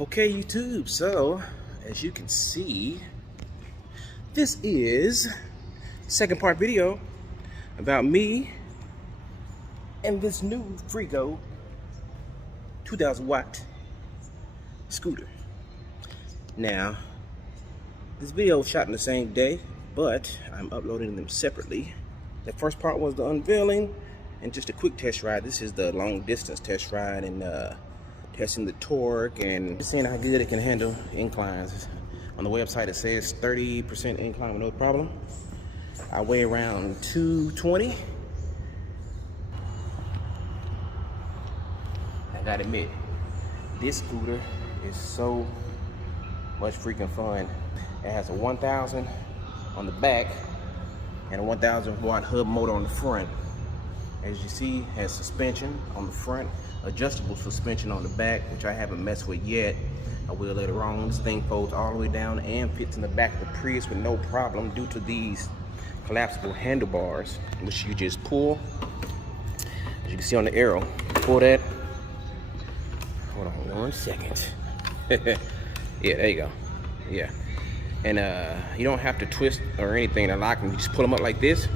Okay, YouTube, so as you can see, this is second part video about me and this new FREEGO 2000 watt scooter. Now, this video was shot in the same day, but I'm uploading them separately. The first part was the unveiling and just a quick test ride. This is the long distance test ride and testing the torque and seeing how good it can handle inclines. On the website it says 30% incline with no problem. I weigh around 220. I gotta admit, this scooter is so much freaking fun. It has a 1000 on the back and a 1000 watt hub motor on the front. As you see, it has suspension on the front, adjustable suspension on the back, which I haven't messed with yet. I will later on. This thing folds all the way down and fits in the back of the Prius with no problem due to these collapsible handlebars, which you just pull. As you can see on the arrow, pull that. Hold on 1 second. Yeah, there you go. Yeah. And you don't have to twist or anything to lock them. You just pull them up like this.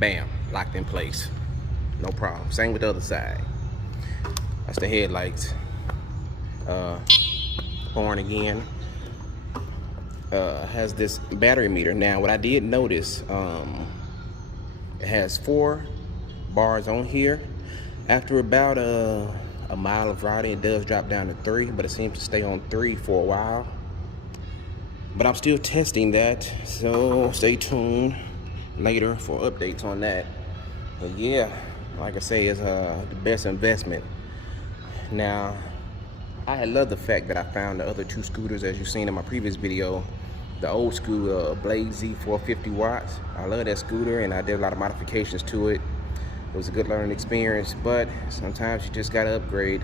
Bam, locked in place. No problem. Same with the other side. That's the headlights. Horn again. Has this battery meter. Now, what I did notice, it has 4 bars on here. After about a mile of riding, it does drop down to 3, but it seems to stay on 3 for a while. But I'm still testing that, so stay tuned later for updates on that. But yeah, like I say, it's the best investment. Now, I love the fact that I found the other 2 scooters, as you've seen in my previous video. The old school Blade Z 450 watts. I love that scooter, and I did a lot of modifications to it. It was a good learning experience, but sometimes you just gotta upgrade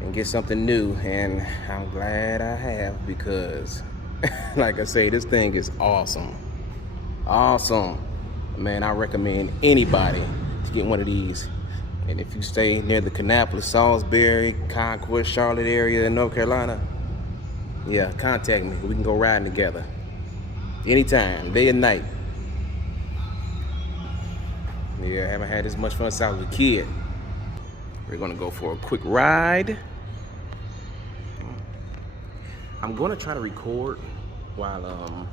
and get something new, and I'm glad I have, because like I say, this thing is awesome. Awesome. Man, I recommend anybody to get one of these. And if you stay near the Kannapolis, Salisbury, Concord, Charlotte area in North Carolina, yeah, contact me. We can go riding together. Anytime, day and night. Yeah, I haven't had this much fun since I was a kid. We're gonna go for a quick ride. I'm gonna try to record while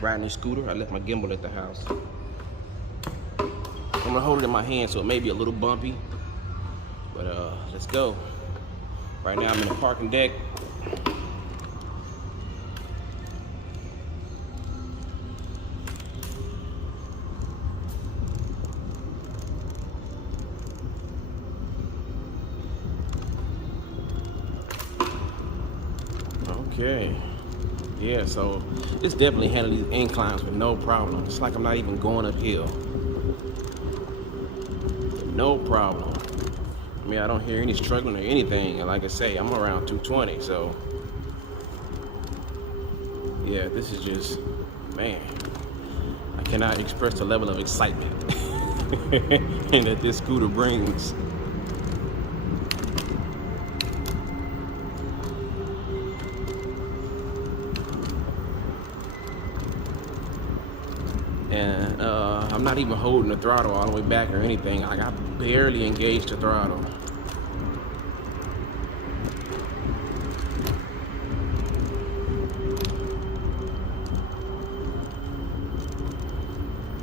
riding this scooter. I left my gimbal at the house. I'm gonna hold it in my hand, so it may be a little bumpy, but let's go. Right now I'm in the parking deck. Okay. Yeah, so it's definitely handling these inclines with no problem. It's like I'm not even going uphill. No problem. I mean, I don't hear any struggling or anything. And like I say, I'm around 220, so yeah, this is just, man, I cannot express the level of excitement and that this scooter brings. And I'm not even holding the throttle all the way back or anything. Like, I barely engaged the throttle.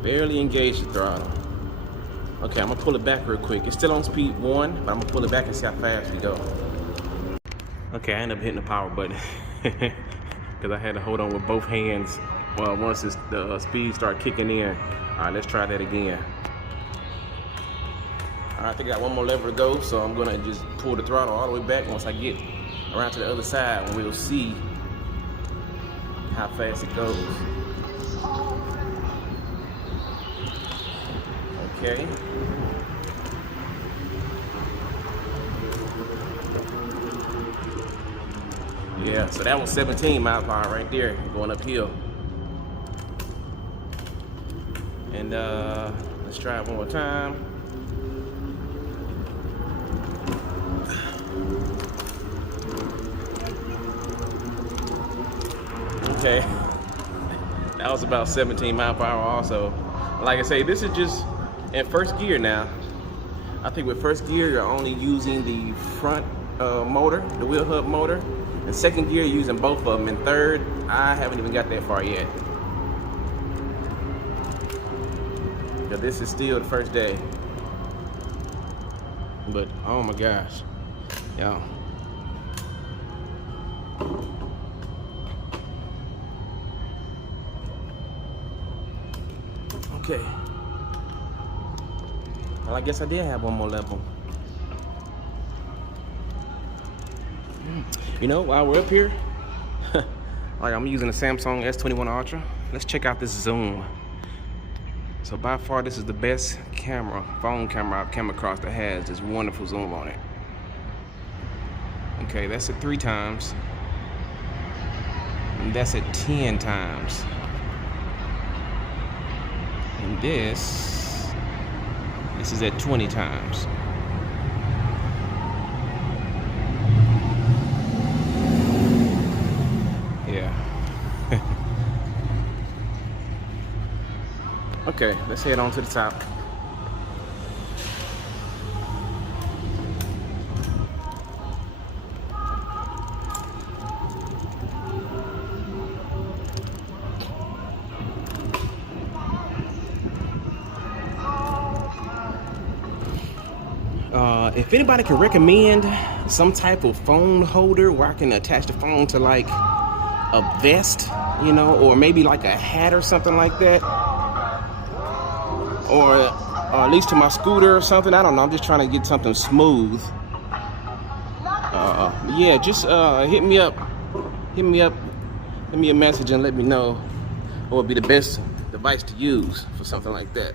Barely engaged the throttle. Okay, I'm gonna pull it back real quick. It's still on speed 1, but I'm gonna pull it back and see how fast we go. Okay, I ended up hitting the power button because I had to hold on with both hands. Well, once the speed start kicking in. All right, let's try that again. All right, I think I got one more lever to go, so I'm gonna just pull the throttle all the way back. Once I get around to the other side, and we'll see how fast it goes. Okay. Yeah, so that was 17 miles per hour right there, going uphill. And let's try it one more time. Okay, that was about 17 miles per hour also. Like I say, this is just in first gear now. I think with first gear, you're only using the front motor, the wheel hub motor. In second gear, you're using both of them. In third, I haven't even got that far yet. But this is still the first day. But oh my gosh, y'all. Okay. Well, I guess I did have one more level. You know, while we're up here, like I'm using a Samsung S21 Ultra. Let's check out this zoom. So by far, this is the best camera, phone camera I've come across that has this wonderful zoom on it. Okay, that's at 3 times. And that's at 10 times. And this is at 20 times. Yeah. Okay, let's head on to the top. If anybody can recommend some type of phone holder where I can attach the phone to like a vest, you know, or maybe like a hat or something like that, or at least to my scooter or something. I don't know. I'm just trying to get something smooth. Yeah, just hit me up. Hit me a message and let me know what would be the best device to use for something like that.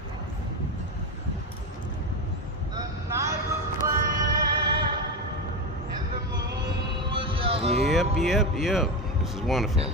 Yep. This is wonderful.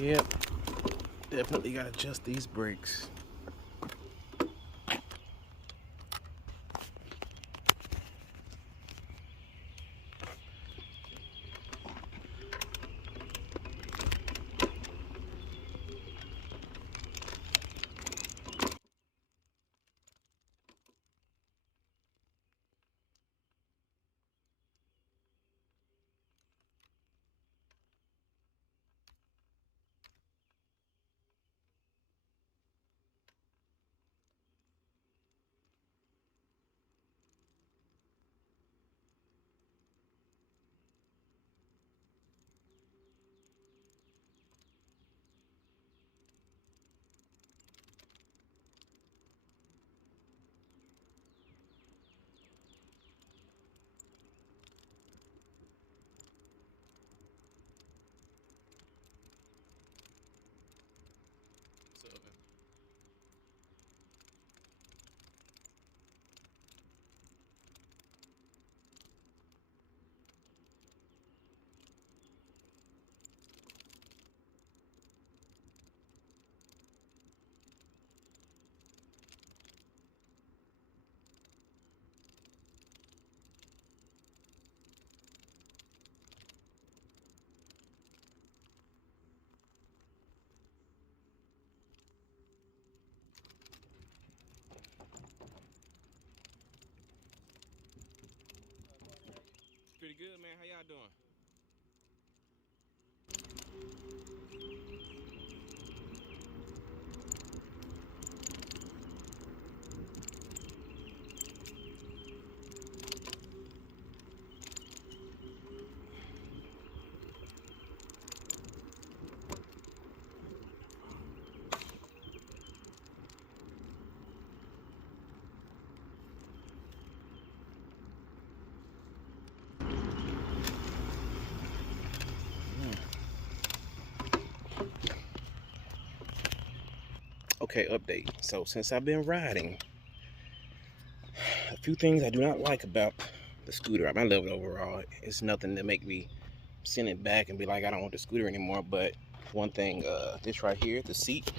Yep, definitely gotta adjust these brakes. good, man. How y'all doing? Okay, update. So since I've been riding, a few things I do not like about the scooter. I love it overall. It's nothing to make me send it back and be like, I don't want the scooter anymore. But one thing, this right here, the seat,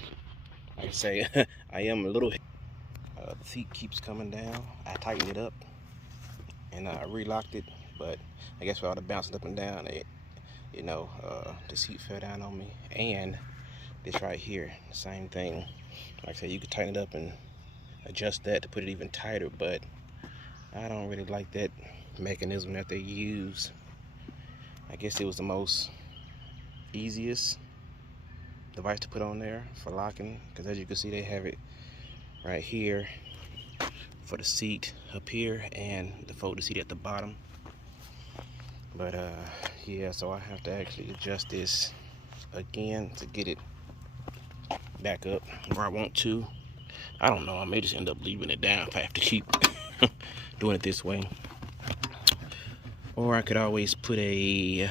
like I say, I am a little, the seat keeps coming down. I tightened it up and I relocked it, but I guess with all the bouncing up and down, the seat fell down on me. And this right here, the same thing. Like I said, you could tighten it up and adjust that to put it even tighter, but I don't really like that mechanism that they use. I guess it was the most easiest device to put on there for locking, because as you can see, they have it right here for the seat up here and the folded seat at the bottom. But yeah, so I have to actually adjust this again to get it back up where I want to. I don't know, I may just end up leaving it down if I have to keep doing it this way. Or I could always put a,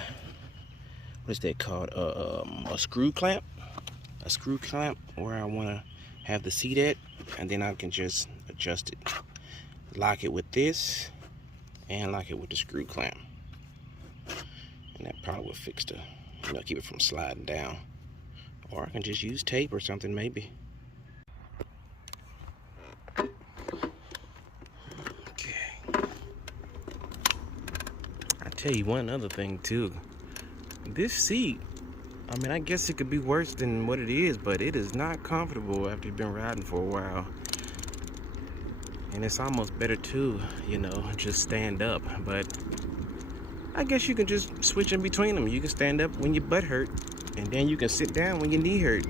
what is that called, a screw clamp. A screw clamp where I want to have the seat at, and then I can just adjust it. Lock it with this, and lock it with the screw clamp. And that probably would fix the, keep it from sliding down. Or I can just use tape or something, maybe. Okay. I tell you one other thing too. This seat, I mean, I guess it could be worse than what it is, but it is not comfortable after you've been riding for a while. And it's almost better to, just stand up. But I guess you can just switch in between them. You can stand up when your butt hurt, and then you can sit down when your knee hurt.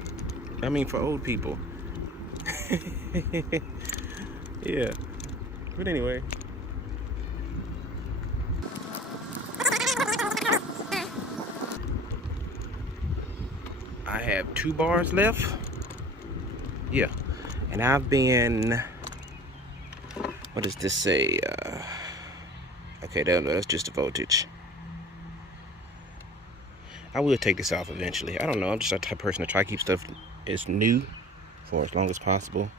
I mean, for old people. Yeah. But anyway. I have 2 bars left. Yeah. And I've been, what does this say? Okay, that's just the voltage. I will take this off eventually. I don't know, I'm just a type of person to try to keep stuff as new for as long as possible.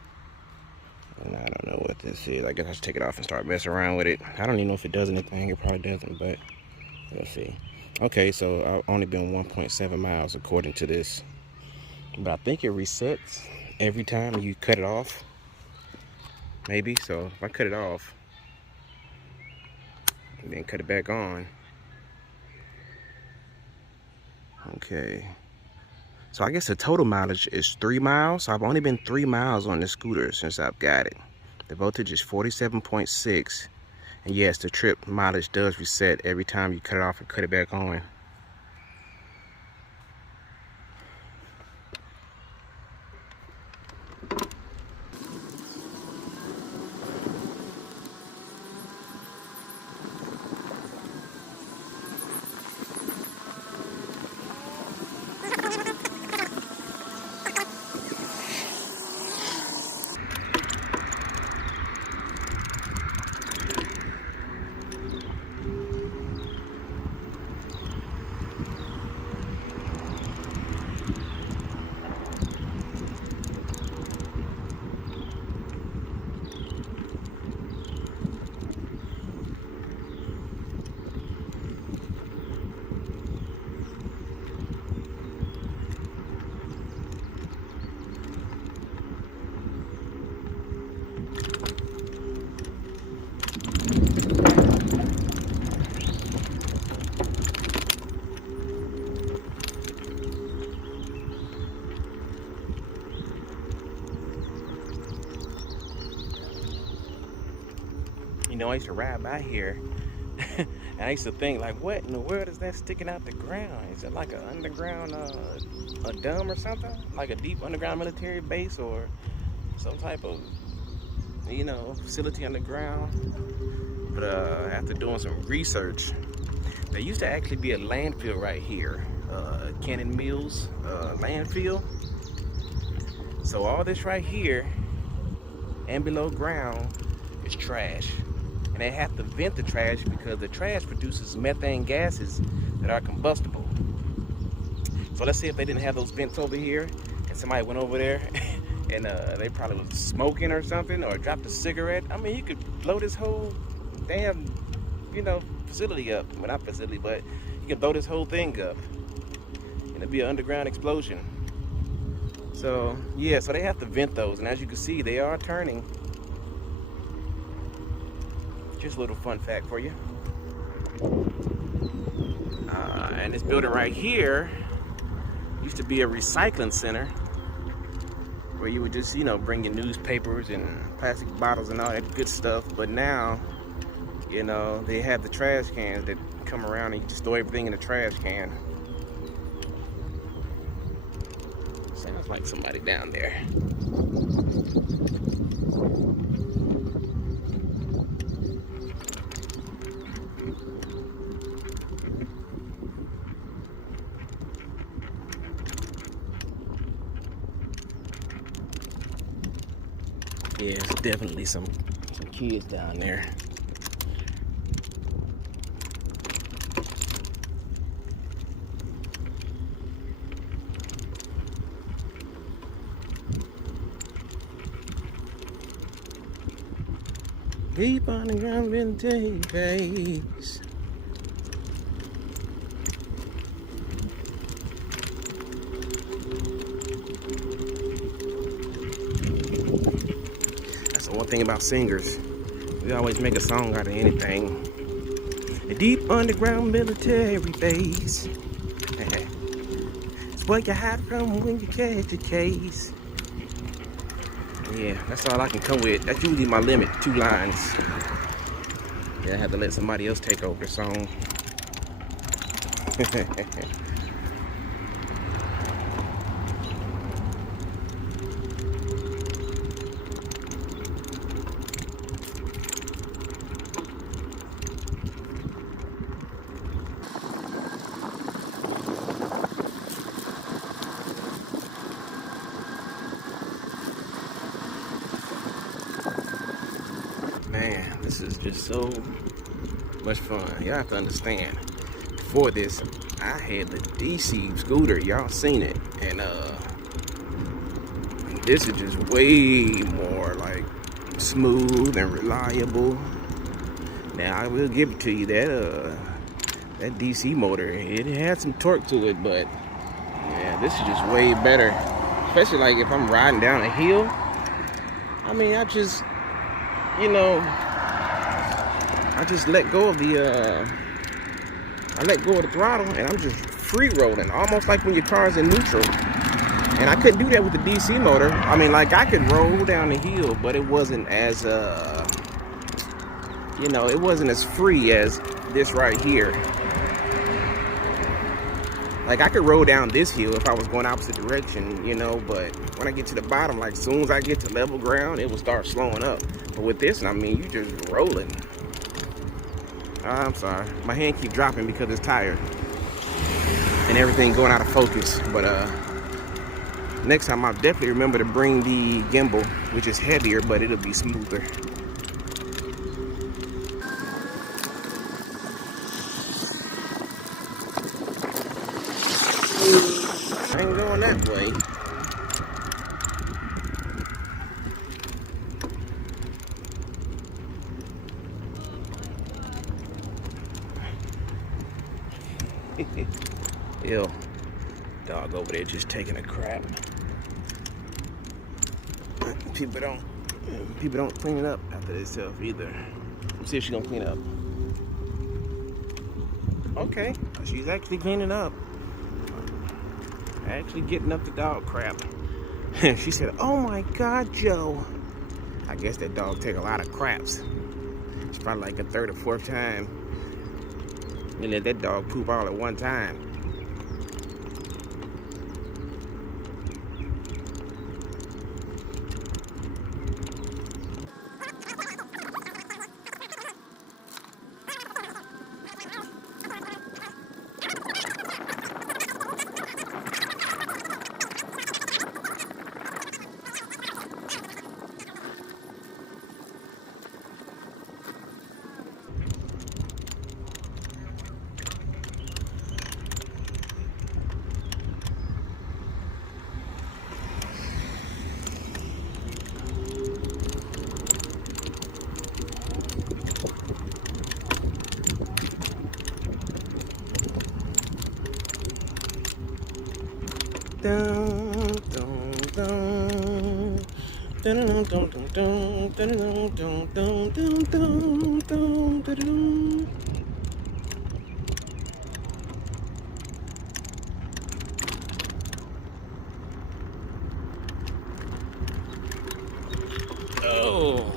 And I don't know what this is. I guess I should take it off and start messing around with it. I don't even know if it does anything. It probably doesn't, but we'll see. Okay, so I've only been 1.7 miles according to this. But I think it resets every time you cut it off. Maybe, so if I cut it off and then cut it back on. Okay. So I guess the total mileage is 3 miles. So I've only been 3 miles on this scooter since I've got it. The voltage is 47.6. And yes, the trip mileage does reset every time you cut it off and cut it back on. I used to ride by here And I used to think, like, what in the world is that sticking out the ground? Is it like an underground, a dome or something? Like a deep underground military base or some type of, you know, facility underground? But after doing some research, there used to actually be a landfill right here, Cannon Mills landfill. So all this right here and below ground is trash. And they have to vent the trash because the trash produces methane gases that are combustible. So let's say if they didn't have those vents over here and somebody went over there and they probably was smoking or something or dropped a cigarette. I mean, you could blow this whole damn, you know, facility up. Well, not facility, but you can blow this whole thing up and it'd be an underground explosion. So yeah, so they have to vent those, and as you can see, they are turning. Just a little fun fact for you. And this building right here used to be a recycling center where you would just, you know, bring your newspapers and plastic bottles and all that good stuff. But now, you know, they have the trash cans that come around and you just throw everything in the trash can. Sounds like somebody down there. Yeah, it's definitely some kids down there. Deep on the ground vintage face. That's the one thing about singers. We always make a song out of anything. A deep underground military base. It's what you hide from when you catch a case. Yeah, that's all I can come with. That's usually my limit, 2 lines. Yeah, I have to let somebody else take over the song. Man, this is just so much fun. Y'all have to understand. Before this, I had the DC scooter. Y'all seen it. And this is just way more like smooth and reliable. Now I will give it to you that that DC motor, it had some torque to it, but yeah, this is just way better. Especially like if I'm riding down a hill. I mean, I just, you know, I just let go of the throttle and I'm just free rolling, almost like when your car's in neutral. And I couldn't do that with the DC motor. I mean, like, I could roll down the hill, but it wasn't as you know, it wasn't as free as this right here. Like, I could roll down this hill if I was going opposite direction, you know, but when I get to the bottom, like, as soon as I get to level ground, it will start slowing up. But with this, I mean, you just rolling. I'm sorry. My hand keep dropping because it's tired. And everything going out of focus. But next time, I'll definitely remember to bring the gimbal, which is heavier, but it'll be smoother. I ain't going that way. Ew. Dog over there just taking a crap. People don't clean it up after themselves either. Let's see if she's gonna clean up. Okay, she's actually cleaning up. Actually getting up the dog crap. She said, "Oh my God, Joe." I guess that dog take a lot of craps. It's probably like a 3rd or 4th time And let that dog poop all at one time. Dun, dun, dun. Dun, dun, dun, dun, dun, dun, dun, dun, dun, dun, dun, dun. Oh.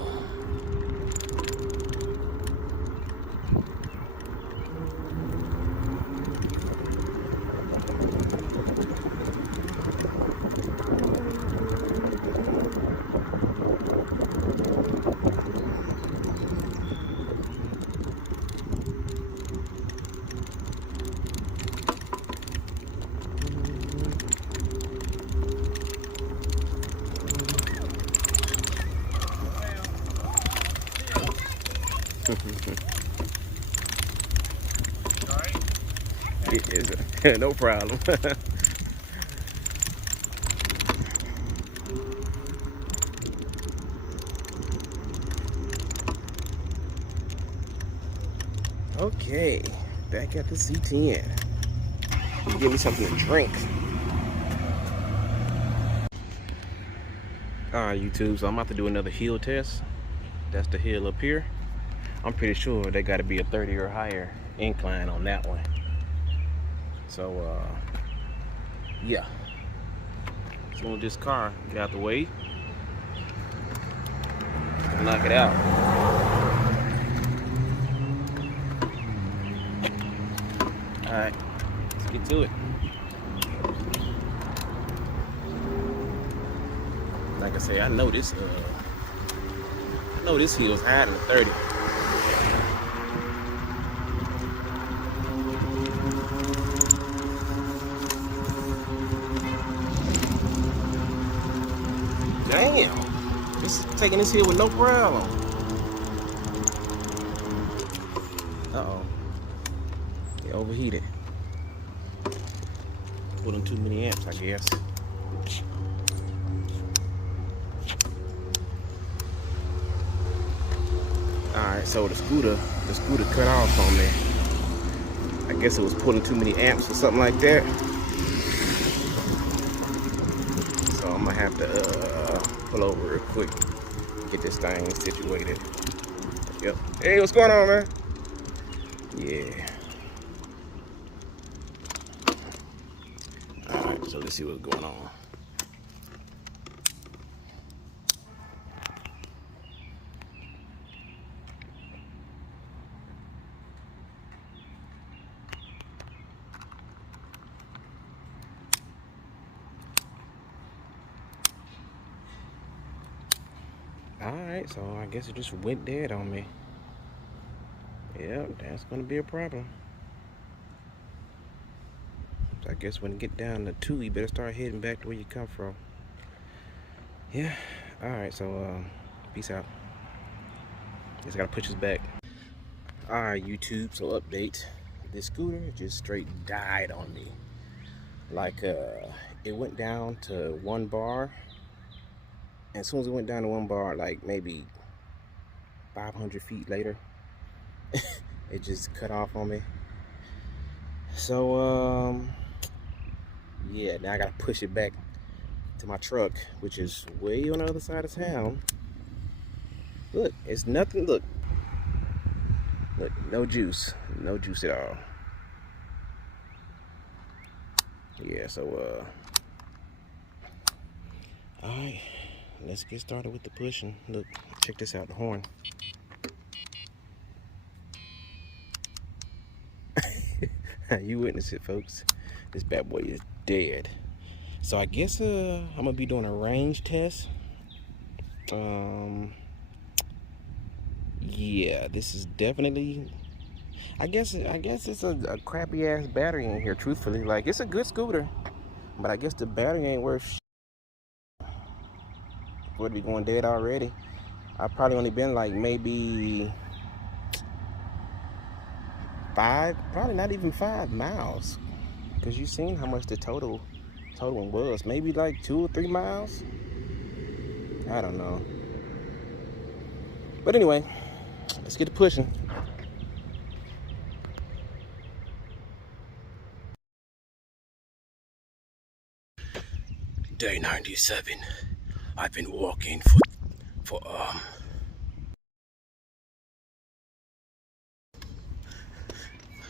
It is no problem. Okay, back at the C10. Give me something to drink. Alright, YouTube, so I'm about to do another hill test. That's the hill up here. I'm pretty sure they got to be a 30 or higher incline on that one. So, yeah. As soon as this car get out the way, knock it out. Alright, let's get to it. Like I say, I know this hill's higher than 30. Damn, it's taking this hill with no problem. Uh-oh, it overheated. Put in too many amps, I guess. Alright, so the scooter cut off on me. I guess it was pulling too many amps or something like that. So I'm gonna have to pull over real quick, get this thing situated. Yep. Hey, what's going on, man? Yeah. Alright, so let's see what's going on. Alright, so I guess it just went dead on me. Yep, that's gonna be a problem. So I guess when you get down to 2, you better start heading back to where you come from. Yeah, alright, so peace out. Just gotta push this back. Alright, YouTube, so update. This scooter just straight died on me. Like, it went down to 1 bar. And as soon as it went down to 1 bar, like maybe 500 feet later, it just cut off on me. So, yeah, now I gotta push it back to my truck, which is way on the other side of town. Look, it's nothing, look, no juice at all. Yeah, so, alright, let's get started with the pushing. Look, check this out, the horn. You witness it, folks. This bad boy is dead. So I guess I'm gonna be doing a range test. Yeah, this is definitely. I guess it's a crappy ass battery in here. Truthfully, like it's a good scooter, but I guess the battery ain't worth. Would be going dead already. I've probably only been like maybe 5, probably not even 5 miles, because you seen how much the total one was. Maybe like 2 or 3 miles. I don't know. But anyway, let's get to pushing. Day 97. I've been walking for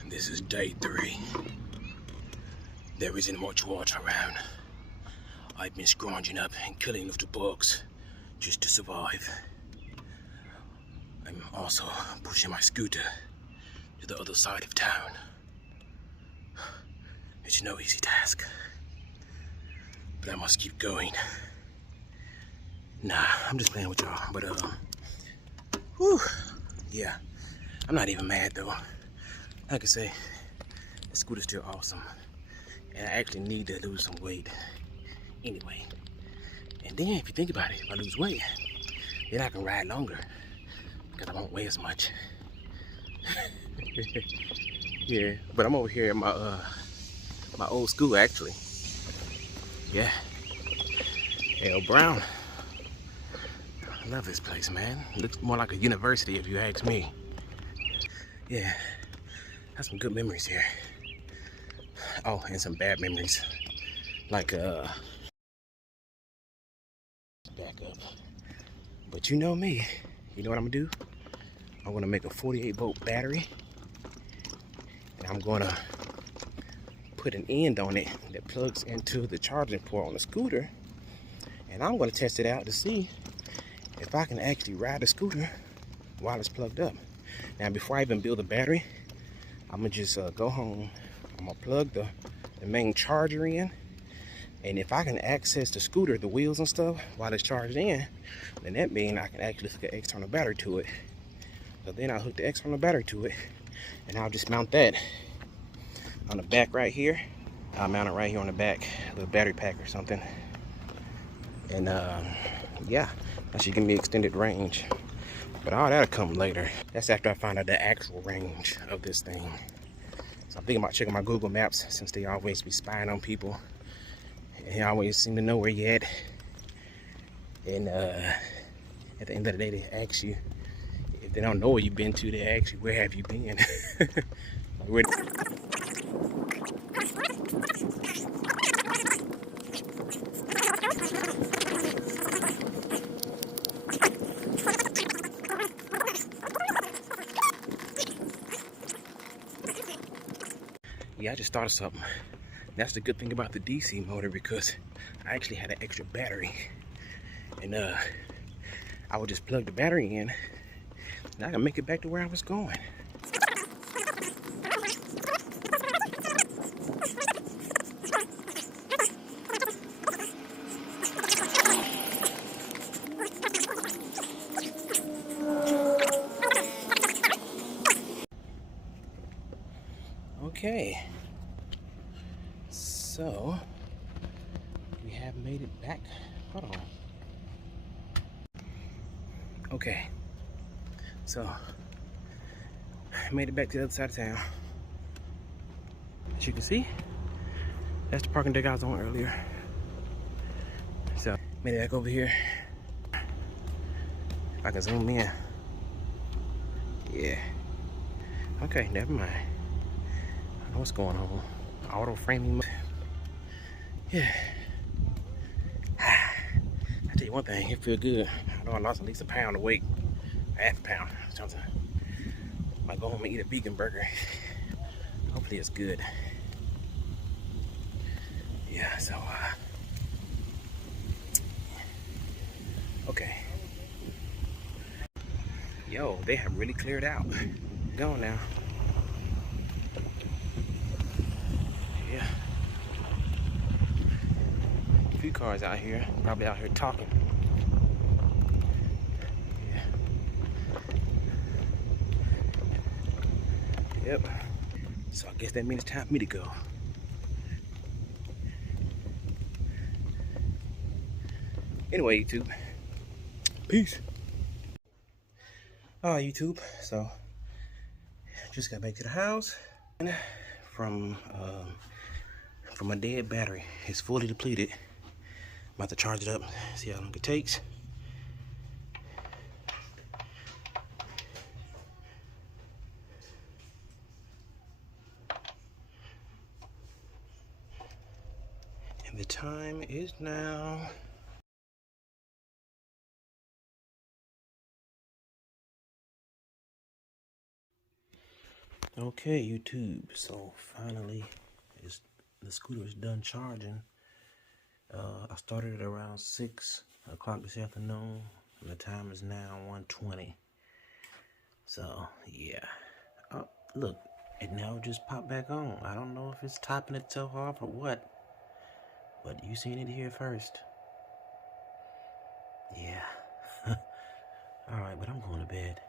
this is day 3. There isn't much water around. I've been scrounging up and killing little bugs just to survive. I'm also pushing my scooter to the other side of town. It's no easy task, but I must keep going. Nah, I'm just playing with y'all, but whew, yeah, I'm not even mad though. Like I say, the scooter's still awesome, and I actually need to lose some weight anyway. And then if you think about it, if I lose weight, then I can ride longer because I won't weigh as much. Yeah, but I'm over here at my old school actually. Yeah, L. Brown. I love this place, man. It looks more like a university if you ask me. Yeah, have some good memories here. Oh, and some bad memories. Like back up. But you know me. You know what I'm gonna do? I'm gonna make a 48-volt battery, and I'm gonna put an end on it that plugs into the charging port on the scooter, and I'm gonna test it out to see if I can actually ride the scooter while it's plugged up. Now, before I even build the battery, I'm gonna just go home. I'm gonna plug the main charger in, and if I can access the scooter, the wheels and stuff, while it's charged in, then that means I can actually hook an external battery to it. So then I'll hook the external battery to it, and I'll just mount that on the back right here. I'll mount it right here on the back, a little battery pack or something. And yeah, that should give me extended range. But all that'll come later. That's after I find out the actual range of this thing. So I'm thinking about checking my Google Maps, since they always be spying on people. And they always seem to know where you're at. And at the end of the day, they ask you, if they don't know where you've been to, they ask you, where have you been? Yeah, I just thought of something. That's the good thing about the DC motor, because I actually had an extra battery, and I would just plug the battery in, and I can make it back to where I was going. Okay, so we have made it back. Hold on. Okay, so I made it back to the other side of town. As you can see, that's the parking deck I was on earlier. So made it back over here. If I can zoom in. Yeah. Okay, never mind. I know what's going on. Auto framing. Yeah. I tell you one thing, it feels good. I know I lost at least a pound of weight. Half a pound. Something. I might go home and eat a vegan burger. Hopefully it's good. Yeah, so okay. Yo, they have really cleared out. Go on now. cars out here, probably out here talking. Yeah. Yep. So I guess that means it's time for me to go. Anyway, YouTube. Peace. YouTube. So just got back to the house from a dead battery. It's fully depleted. I'm about to charge it up, see how long it takes. And the time is now. Okay, YouTube. So finally, the scooter is done charging. I started it around 6 o'clock this afternoon, and the time is now 1:20. So yeah, look, it now just popped back on. I don't know if it's topping itself off or what, but you seen it here first. Yeah. All right, but I'm going to bed.